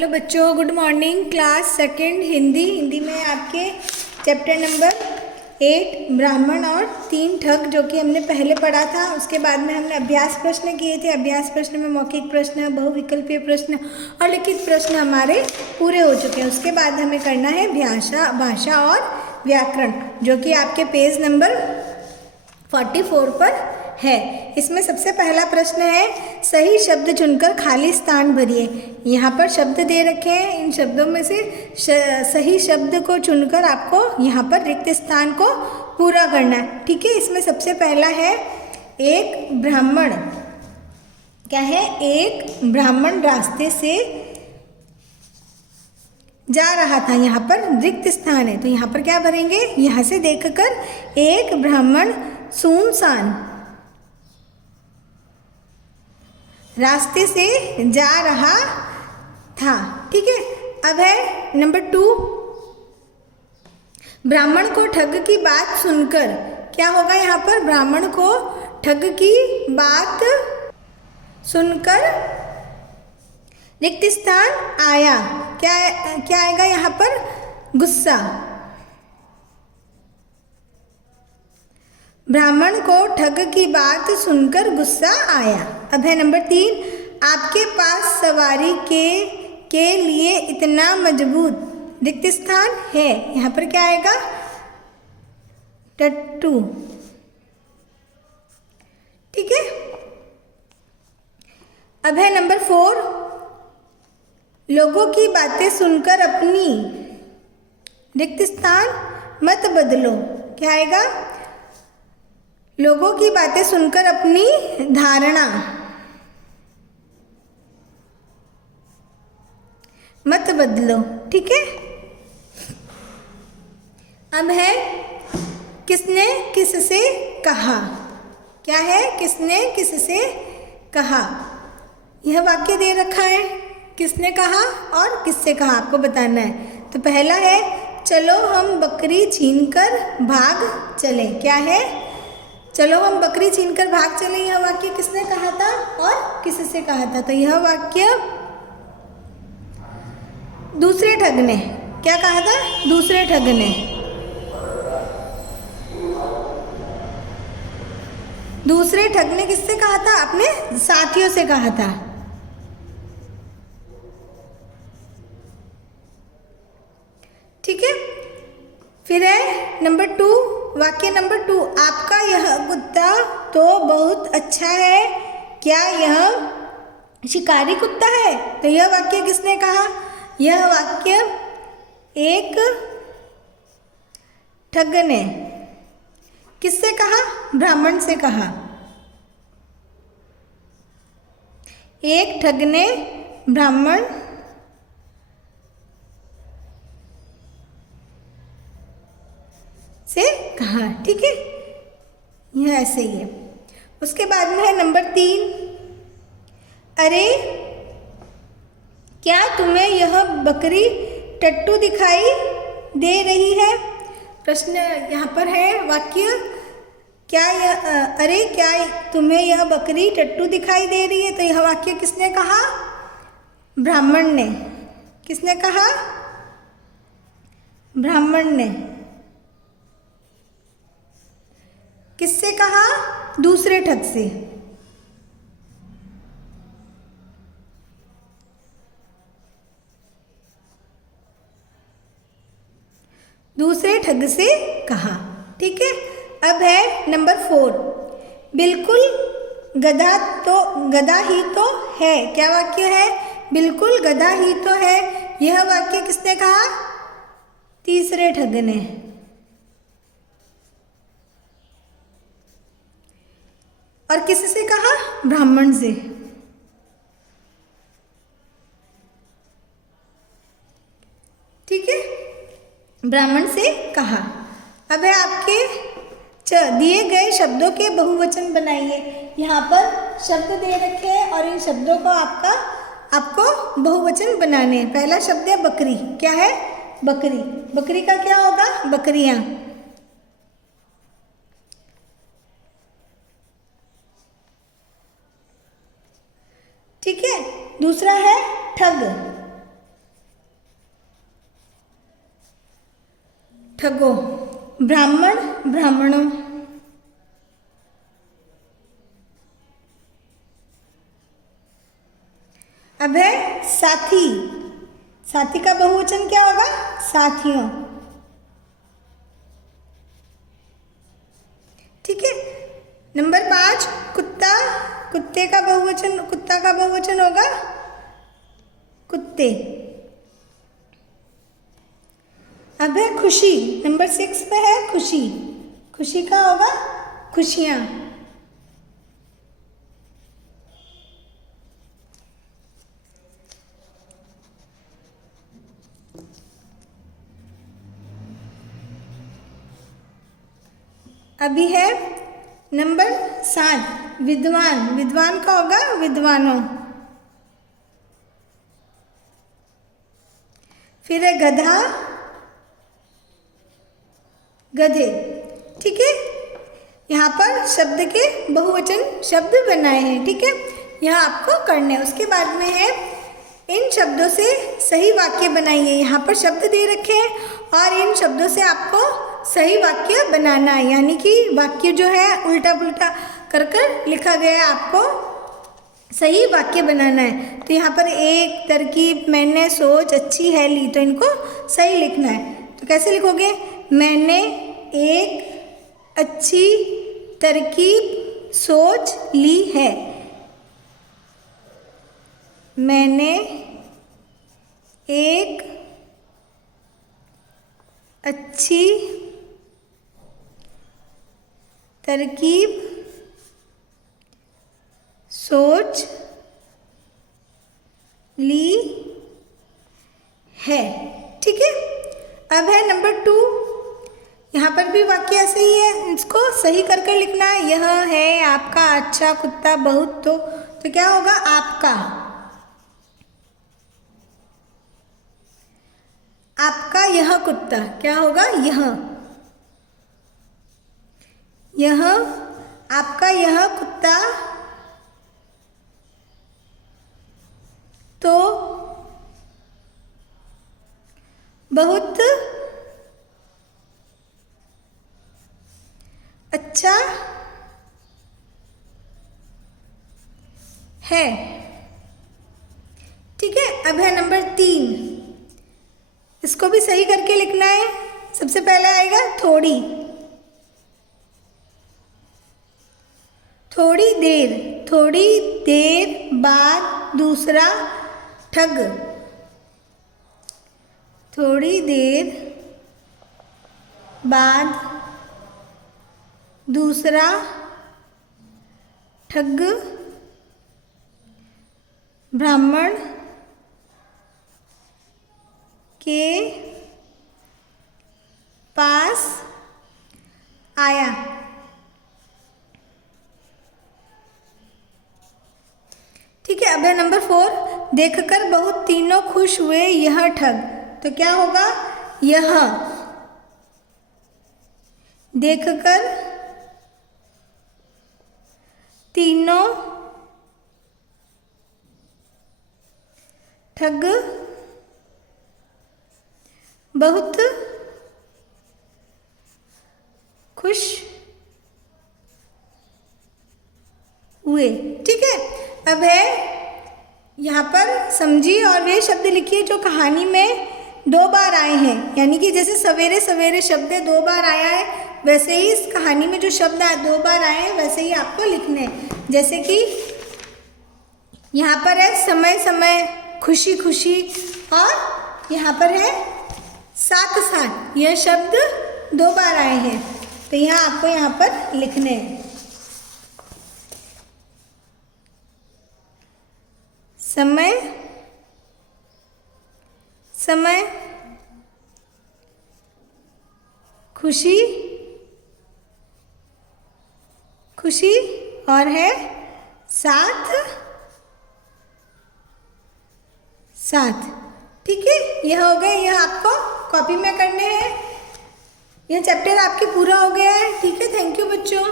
Hello बच्चों, good morning. Class second Hindi में आपके चैप्टर नंबर 8 ब्राह्मण और 3 ठग जो कि हमने पहले पढ़ा था। उसके बाद में हमने अभ्यास प्रश्न किए थे। अभ्यास प्रश्न में मौखिक प्रश्न, बहुविकल्पीय प्रश्न और लिखित प्रश्न हमारे पूरे हो चुके हैं। उसके बाद हमें करना है भाषा और व्याकरण, जो कि आपके पेज नंबर 44 पर है। इसमें सबसे पहला प्रश्न है, सही शब्द चुनकर खाली स्थान भरिए। यहाँ पर शब्द दे रखे हैं, इन शब्दों में से सही शब्द को चुनकर आपको यहाँ पर रिक्त स्थान को पूरा करना है। ठीक है, इसमें सबसे पहला है एक ब्राह्मण। क्या है? एक ब्राह्मण रास्ते से जा रहा था। यहाँ पर रिक्त स्थान है, तो यहाँ पर क्या भरेंगे? यहाँ से देखकर एक ब्राह्मण सुनसान रास्ते से जा रहा था। ठीक है, अब है नंबर 2, ब्राह्मण को ठग की बात सुनकर। क्या होगा यहाँ पर? ब्राह्मण को ठग की बात सुनकर रिक्त स्थान आया। क्या आएगा यहाँ पर? गुस्सा। ब्राह्मण को ठग की बात सुनकर गुस्सा आया। अब है नंबर 3, आपके पास सवारी के लिए इतना मजबूत रिक्त स्थान है। यहाँ पर क्या आएगा? टट्टू। ठीक है, अब है नंबर 4, लोगों की बातें सुनकर अपनी रिक्त स्थान मत बदलो। क्या आएगा? लोगों की बातें सुनकर अपनी धारणा मत बदलो। ठीक है, अब है किसने किससे कहा। क्या है? किसने किससे कहा। यह वाक्य दे रखा है, किसने कहा और किससे कहा आपको बताना है। तो पहला है, चलो हम बकरी छीनकर भाग चले। क्या है? चलो हम बकरी छीनकर भाग चले। यह वाक्य किसने कहा था और किससे कहा था? तो यह वाक्य दूसरे ठग ने। क्या कहा था? दूसरे ठग ने। दूसरे ठग ने किससे कहा था? अपने साथियों से कहा था। ठीक है, फिर है नंबर 2, वाक्य नंबर 2, आपका यह कुत्ता तो बहुत अच्छा है, क्या यह शिकारी कुत्ता है? तो यह वाक्य किसने कहा? यह वाक्य एक ठग ने। किससे कहा? ब्राह्मण से कहा। एक ठग ने ब्राह्मण से कहा। ठीक है, यह ऐसे ही है। उसके बाद में है नंबर 3, अरे क्या तुम्हें यह बकरी टट्टू दिखाई दे रही है? प्रश्न यहाँ पर है, वाक्य क्या अरे क्या तुम्हें यह बकरी टट्टू दिखाई दे रही है? तो यह वाक्य किसने कहा? ब्राह्मण ने। किसने कहा? ब्राह्मण ने। किससे कहा? दूसरे ठग से। दूसरे ठग से कहा। ठीक है, अब है नंबर 4, बिल्कुल गधा ही तो है। क्या वाक्य है? बिल्कुल गधा ही तो है। यह वाक्य किसने कहा? तीसरे ठग ने। और किससे कहा? ब्राह्मण से। ठीक है, ब्राह्मण से कहा। अब है आपके दिए गए शब्दों के बहुवचन बनाइए। यहाँ पर शब्द दे रखे हैं और इन शब्दों को आपको बहुवचन बनाने हैं। पहला शब्द है बकरी। क्या है? बकरी। बकरी का क्या होगा? बकरियां। ठीक है, दूसरा है ठग। ठगों, ब्राह्मण ब्राह्मणों, अब है साथी, साथी का बहुवचन क्या होगा? साथियों। ठीक है। नंबर 5 कुत्ता, कुत्ते का बहुवचन, कुत्ता का बहुवचन होगा कुत्ते। अब है खुशी, नंबर 6 पे है खुशी, खुशी का होगा खुशियाँ। अभी है नंबर 7 विद्वान, विद्वान का होगा विद्वानों। फिर है गधा, गधे। ठीक है, यहाँ पर शब्द के बहुवचन शब्द बनाए हैं। ठीक है, यह आपको करने। उसके बाद में है इन शब्दों से सही वाक्य बनाइए। यहाँ पर शब्द दे रखे हैं और इन शब्दों से आपको सही वाक्य बनाना है, यानी कि वाक्य जो है उल्टा पुल्टा कर कर लिखा गया है, आपको सही वाक्य बनाना है। तो यहाँ पर एक, तरकीब, मैंने, सोच, अच्छी है, ली, तो इनको सही लिखना है। तो कैसे लिखोगे? मैंने एक अच्छी तरकीब सोच ली है। मैंने एक अच्छी तरकीब सोच ली है। ठीक है। अब है नंबर 2, यहाँ पर भी वाक्य ऐसे ही है, इसको सही कर कर लिखना है। यह है आपका अच्छा कुत्ता बहुत, तो क्या होगा? आपका, आपका यह कुत्ता क्या होगा? यह आपका यह कुत्ता तो बहुत अच्छा है। ठीक है। अब है नंबर 3, इसको भी सही करके लिखना है। सबसे पहले आएगा थोड़ी, थोड़ी देर, थोड़ी देर बाद दूसरा ठग, थोड़ी देर बाद दूसरा ठग ब्राह्मण के पास आया। ठीक है। अब है नंबर 4, देखकर बहुत तीनों खुश हुए यह ठग, तो क्या होगा? यह देखकर तीनों ठग बहुत खुश हुए। ठीक है। अब है यहाँ पर समझिए और वे शब्द लिखिए जो कहानी में 2 बार आए हैं, यानी कि जैसे सवेरे सवेरे शब्द 2 बार आया है, वैसे ही इस कहानी में जो शब्द 2 बार आए हैं वैसे ही आपको लिखने हैं। जैसे कि यहाँ पर है समय समय, खुशी खुशी, और यहाँ पर है साथ साथ। यह शब्द 2 बार आए हैं, तो यहाँ आपको यहाँ पर लिखने हैं। समय समय, खुशी खुशी, और है साथ साथ। ठीक है, यह हो गए, यह आपको कॉपी में करने हैं। यह चैप्टर आपके पूरा हो गया है। ठीक है, थैंक यू बच्चों।